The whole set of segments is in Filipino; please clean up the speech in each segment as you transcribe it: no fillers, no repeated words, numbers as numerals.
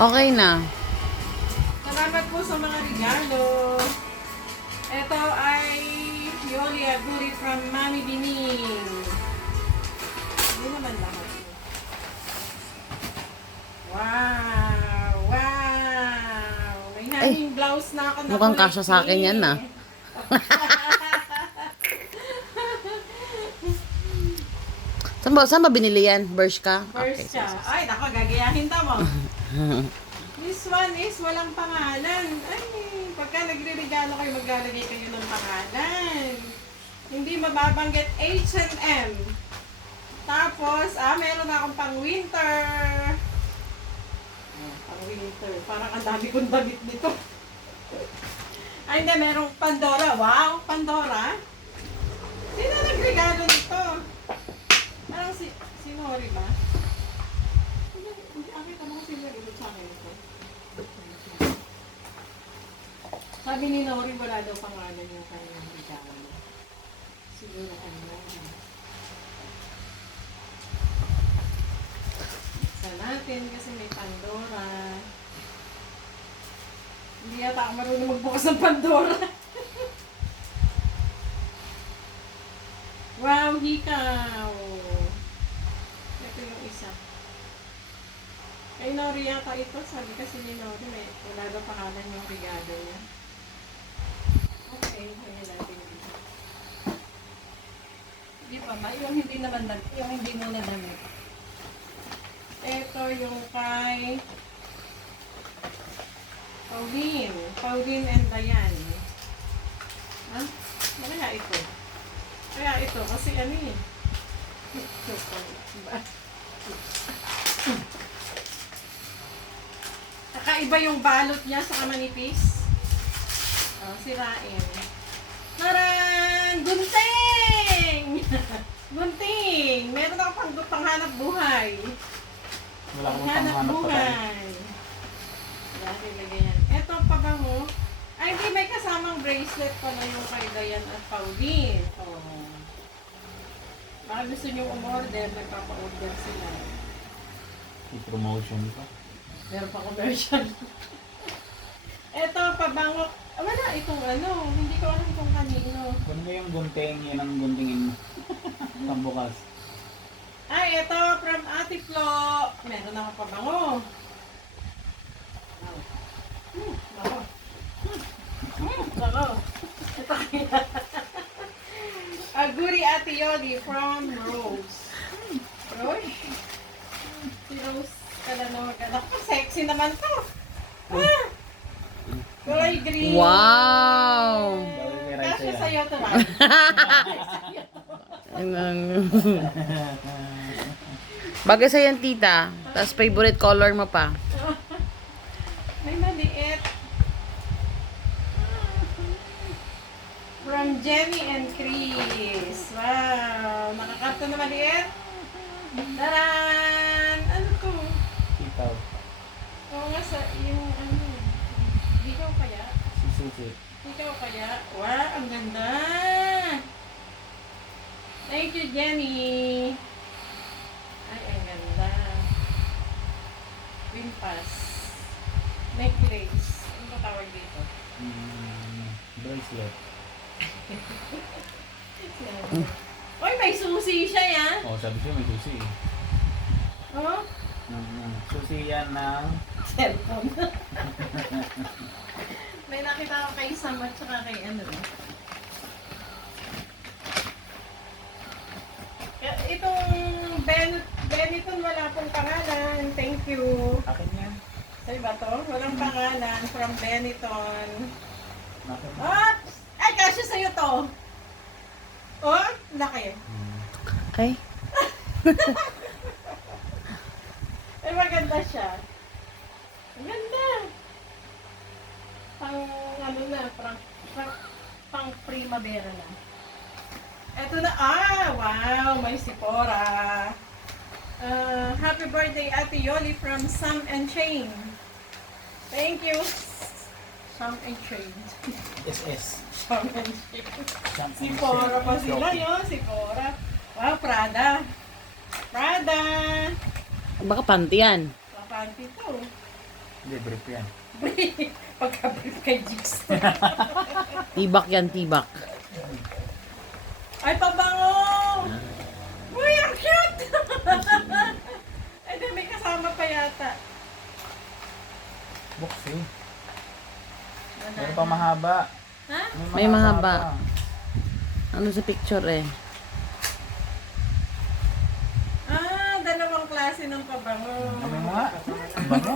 Okay na. Salamat po sa mga regalo. Ito ay Yoli Aguri from Mami Bining. Hindi naman lahat. Wow! Wow! May hanging blouse na ako na mukhang kulay kasya sa akin pink. yan, ah. Saan ba binili yan? Bershka? First siya. sige. Ay, nako, gagayahin ta mo. This one is walang pangalan. Ay, pagka nagre-regalo kayo, maglalagay kayo ng pangalan. Hindi mababanggit H&M. Tapos, meron akong pang-winter. Pang-winter. Parang ang dami kong damit nito. Ay, hindi, merong Pandora. Wow, Pandora. Sino nagregalo nito? Parang si Nori ba? Hindi, akita mo kasi nag-ibig sa akin ito. Sabi ni Nori, wala daw pangalan yung kanyang regalo. Siguro ano. Sa natin kasi may Pandora. Hindi yata ako marunong magbukas ng Pandora. Wow, hikaw! Ito yung isa. Kay Nori yata ito. Sabi kasi ni Nori, wala daw pangalan yung regalo niya. Okay, kaya natin dito. Di ba ma? Yung hindi naman yung hindi mo na damit. Ito yung kay Pauline and Diane. Ha? Kaya ito. Kaya ito, kasi ano eh. Kakaiba yung balot niya sa manipis. Sirain. Taran! Gunting! Gunting! Meron ako panghanap buhay. Wala akong Panghanap panghanap pa tayo. buhay. Dahil ilagay yan. Ito pa ba mo? Ay, hindi. May kasamang bracelet pala yung kay Dayan at Pauline. Oh. Baka gusto nyo umorder, nagpapa-order sila. I-promotion pa. Meron pa commercial. Ito, pabango. Wala itong ano. Hindi ko alam kung kanino. Kung ba yung gunting, yan ang guntingin mo. Pambukas. Ay, ito from Ate Flo. Meron ako pabango. Bango. Bango. Ito kaya. Aguri Ate Yoli from Rose. Rose? Si Rose Kalanor. Naku, sexy naman to. Kulay green. Wow! Kasya sa'yo to lang. Bagay sa yan, tita. Tapos favorite color mo pa. May maliit. From Jenny and Chris. Wow! Nakakarto na maliit. Taran! Ano to? Ikaw. Oo nga sa yung ano. Ikaw kaya? Si Susi. Ikaw kaya? Wow! Ang ganda! Thank you, Jenny! Ay, ang ganda. Wimpas. Necklace. Ano ba tawag dito? Bracelet. Uy, may susi siya yan! Oh, sabi siya may susi. Oh? Susi yan ng... Cellphone. May nakita ko kay Sam at saka kay ano. Itong Benetton wala pong pangalan. Thank you. Akin yan. Sa'yo ba to? Walang pangalan from Benetton. Akin. Oops! Ay, kasya sa'yo to. Oh, laki. Ay. Ay, maganda siya. Ang ganda. Pang, ano na, pang primavera na. Eto na, wow, may Sephora. Happy birthday, Ate Yoli from Sam and Chain. Thank you. Sam and Chain. SS. Sam and Chain. Sephora pa sila, yun. Sephora. Wow, Prada. Prada. Baka panty yan. Kapanti to. Hindi, brief yan. Pagka-brief kay Jigs. Tibak yan, tibak. Ay, pabango! Uy, ang cute! Ay, di, may kasama pa yata. Boxy. Meron pa mahaba. Ha? May mahaba. pa. Ano sa picture eh? Ah, dalawang klase ng pabango. Ano mo nga? Bango.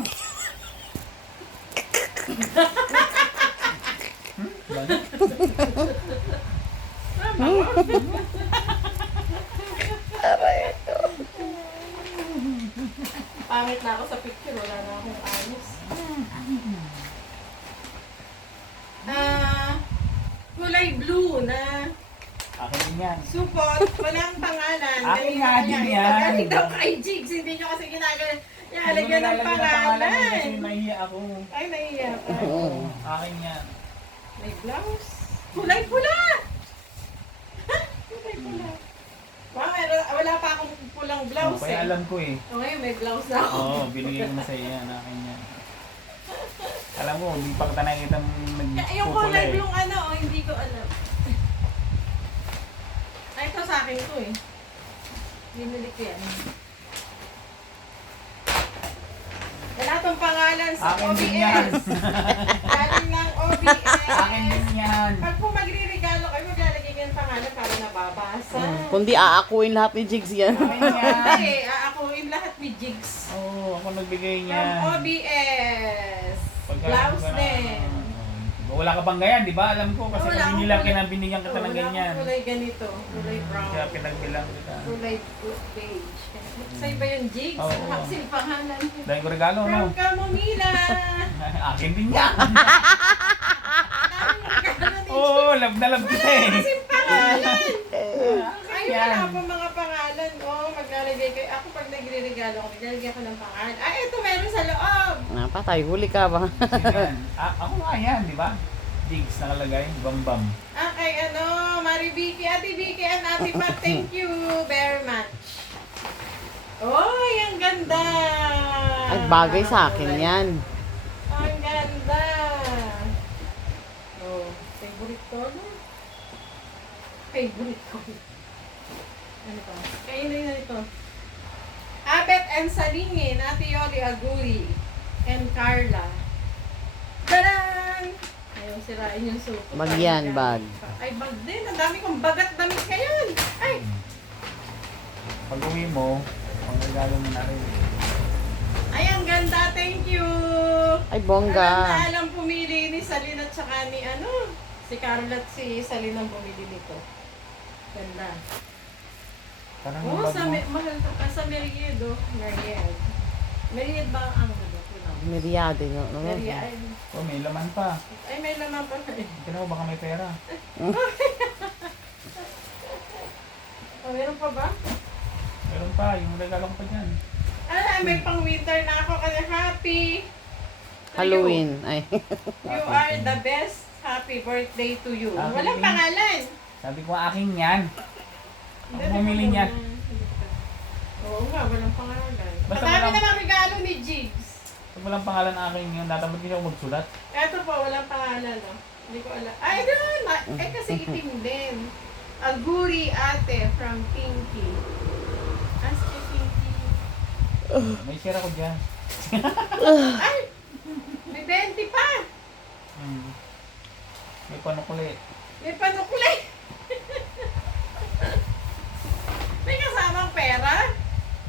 Bango. Pangit na ako sa picture, wala na akong ayos. Kulay blue na Akin din yan. supot, walang pangalan. Akin nga din yan. Galing daw kay Jigs, hindi nyo kasi ginagawa. Ilalagyan ng pangalan. Kasi nahiya ako. Ay, naiiya ka. Oo. Akin yan. May blouse. Kulay pula! Ha? Kulay pula. Wow, wala pa akong pulang blouse Kaya eh. alam ko eh. O ngayon, may blouse na ako. Oo, binigay ko na sa iyo yan. Akin yan. Alam mo, hindi pa kita nakikita Yung kulay nagpupulay. blue ano, hindi ko alam. Ay, ito sa akin to eh. Binili ko yan. Wala tong pangalan sa Akin din yan. OBS. Galing ng OBS. Akin din yan. Pag po magre-regalo kayo, maglalagay kayo ng pangalan para nababasa. Kundi aakuin lahat ni Jigs yan. Akin yan. Hindi, aakuin lahat ni Jigs. Oo, ako nagbigay From niyan. OBS. Pagka- Blouse pagka- din. Wala ka bang ganyan, di ba? Alam ko kasi Wala kanina akong kulay- binigyan kita ng Wala ganyan. akong kulay ganito. Kulay brown. Kaya pinagbilang kita. Kulay beige. Sa iba yung Jigs. Oo. Kasi pangalan. Dahil ko regalo, no? From Camomila. Akin din yan. Daming regalo ni Oo, love na love kita eh. Kasi pangalan. Ay, Yan. wala pa mga pangalan. Oh, maglalagay kayo. Ako pag nagre-regalo ko, maglalagay ako ng pangalan. Ay, ito meron sa loob. Patay, huli ka ba? Yan. Ako nga yan, di ba? Jigs nakalagay, bam-bam. Okay, ano, Maribiki, Ate Vicky, and Ate Pat, thank you very much. Oy, ang ganda! Ay, bagay sa akin yan. Ang ganda! Oh, favorite color? Favorite color. Ano to? Kainin na ito. Abet and Salingin, Ate Yoli Aguri, and Carla. Tadaan! Ayaw sirain yung suko. Bag yan, bag. Ay, bag din. Ang dami kong bagat damit ngayon. Ay! Pag uwi mo, ang regalo mo na rin. Ay, ang ganda. Thank you. Ay, Alam na bongga. alam pumili ni Salin at saka ni ano. Si Carla at si Salin ang pumili nito. Ganda. Parang Oh, yung bag sa, mo. mahal to. Sa Meried, oh. Meried. Meried ba ang ano ba? Meriade, no? Meried. Oh, may laman pa. Ay, may laman pa na eh. Tignan mo, baka may pera. Oh, meron pa ba? Meron pa, yung regalo ko pa dyan. Ah, may pang winter na ako kasi happy. to Halloween. Ay. You are the best. Happy birthday to you. Happy Walang birthday. pangalan. Sabi ko, akin yan. Ako Hindi, bumili hindi niyan. ko muna. Oo nga, walang pangalan. Basta Madami walang- namang regalo ni Jigs. Pag walang pangalan akin yun, dapat hindi ako magsulat. Eto po, walang pangalan, no? Hindi ko alam. Ay, doon! Eh, kasi itim din. Aguri ate from Pinky. Ask you, Pinky. May share ako dyan. Ay! May 20 pa! May panukuli. May panukulay! May kasamang pera?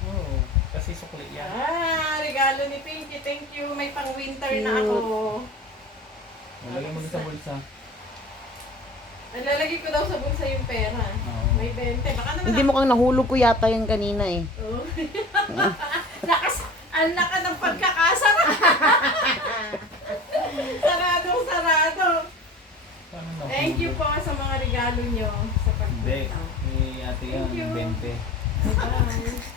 Oo, kasi sukli yan. Ah, regalo ni Pinky. Thank you. May pang-winter na ako. Lagay mo din sa bulsa. Nalalagay ko daw sa bulsa yung pera. Oo. May 20. Baka naman Hindi mo kang nahulog ko yata yan kanina eh. Oh. Ang laka ng pagkakasara. Sarado. Paano na? Thank you po sa mga regalo nyo sa Hindi. pagpunta. Ni ate yan, Thank you. 20. Bye-bye.